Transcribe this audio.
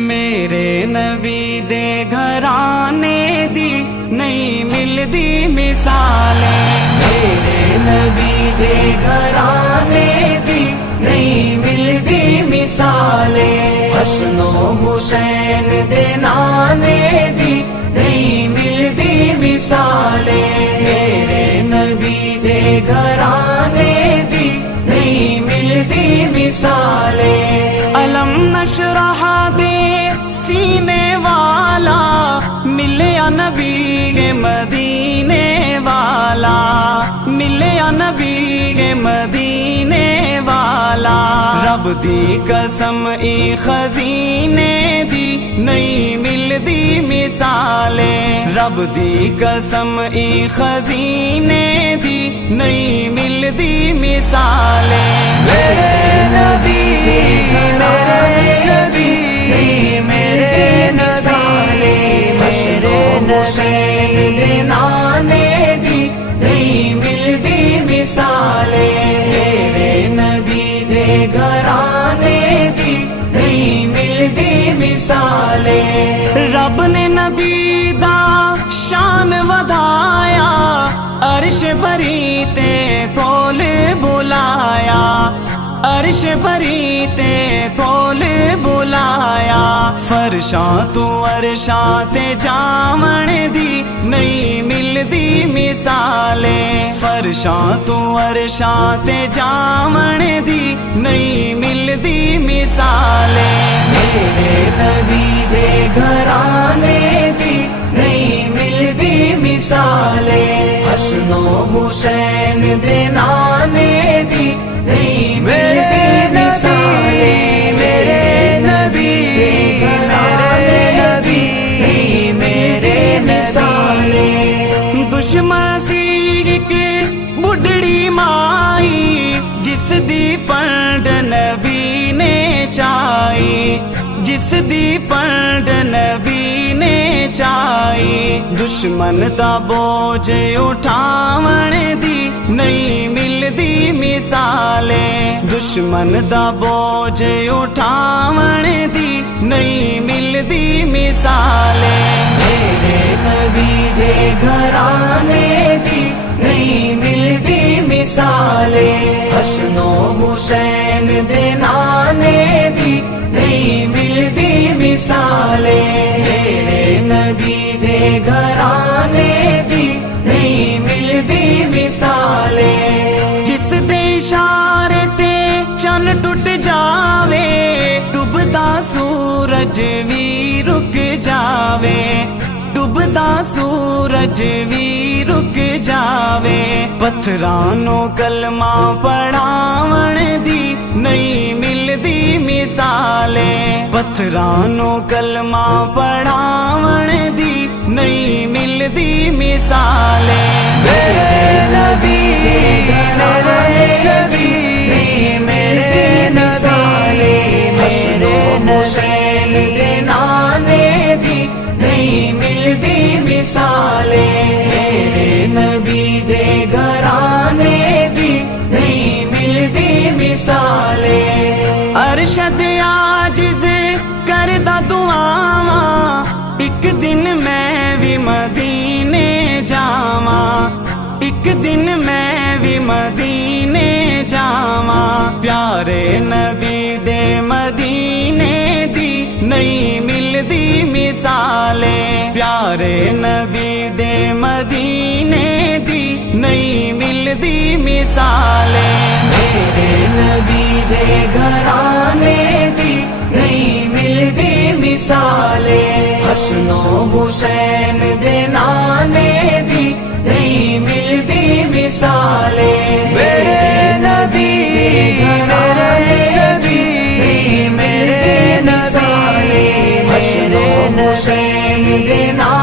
میرے نبی دے گھرانے دی نہیں ملدی مثالیں، میرے نبی دے گھرانے دی نہیں ملدی مثالیں، حسن و حسین دے نانے دی نہیں ملدی مثالیں، میرے نبی دے گھرانے دی نہیں ملدی مثالیں۔ علم نشرح دے سینے والا ملیا نبی کے مدینے والا، ملیا نبی کے مدینے والا، رب دی قسم ای خزینے دی نہیں ملدی مثالیں، رب دی قسم ای خزینے دی نہیں ملدی مثالیں، میرے نبی میرے نبی میرے مثالیں، میرے حسین دے نانے دی نہیں ملدی مثالیں، میرے نبی دے گھرانے دی نہیں ملدی مثالیں۔ رب نے نبی دا شان ودھایا، عرش بری تے کول بلایا، عرش بری تے کول بلایا، فرشاں تو عرشاں تے جاون دی نہیں ملدی مثالیں، فرشاں تو عرشاں تے جاون دی نہیں ملدی مثالیں، میرے نبی دے گھرانے دی نہیں ملدی مثالیں، حسن و حسین دے نانے دی نہیں ملدی مثالیں، میرے نبی میرے نبی نہیں میرے مثالیں۔ دشمن سی ایک بڈڑی مائی جس دی پنڈ نبی نے چائی، جس دی پنڈ نبی نے چائی، دشمن دا بوجھ اٹھاون دی نہیں ملدی مثالیں، دشمن دا بوجھ اٹھاون دی نہیں ملدی مثالیں، میرے نبی دے گھرانے دی نہیں ملدی مثالیں، حسن و حسین دے نانے دی نہیں ملدی مثالیں، میرے نبی دے گھرانے دی نہیں ملدی مثالیں، جس دے اشارے تے چن ٹوٹ جاوے ڈوبدا سورج بھی رک جاوے، ڈوبدا سورج بھی رک جاوے، پتھرانوں کلمہ پڑھاون دی نہیں ملدی مثالیں، پتھرانوں کلمہ پڑھاون دی نہیں ملدی مثالیں، میرے نبی میرے نبی میرے مثالیں، میرے حسین دے نانے دی نہیں ملدی مثالیں، میرے نبی دے گھرانے دی نہیں ملدی مثالیں، ارشد عاجز کردا دعاواں ایک دن میں بھی مدینے جاواں، ایک دن میں بھی مدینے جاواں، پیارے نبی دے مدینے دی نہیں ملدی مثالیں، پیارے نبی دے مدینے دی نہیں ملدی مثالیں، میرے نبی دے گھرانے دی نہیں ملدی مثالیں، حسن و حسین دے نانے دی نہیں ملدی مثالیں، میرے نبی میرے نبی میرے مثالیں، حسن و حسین دے نانے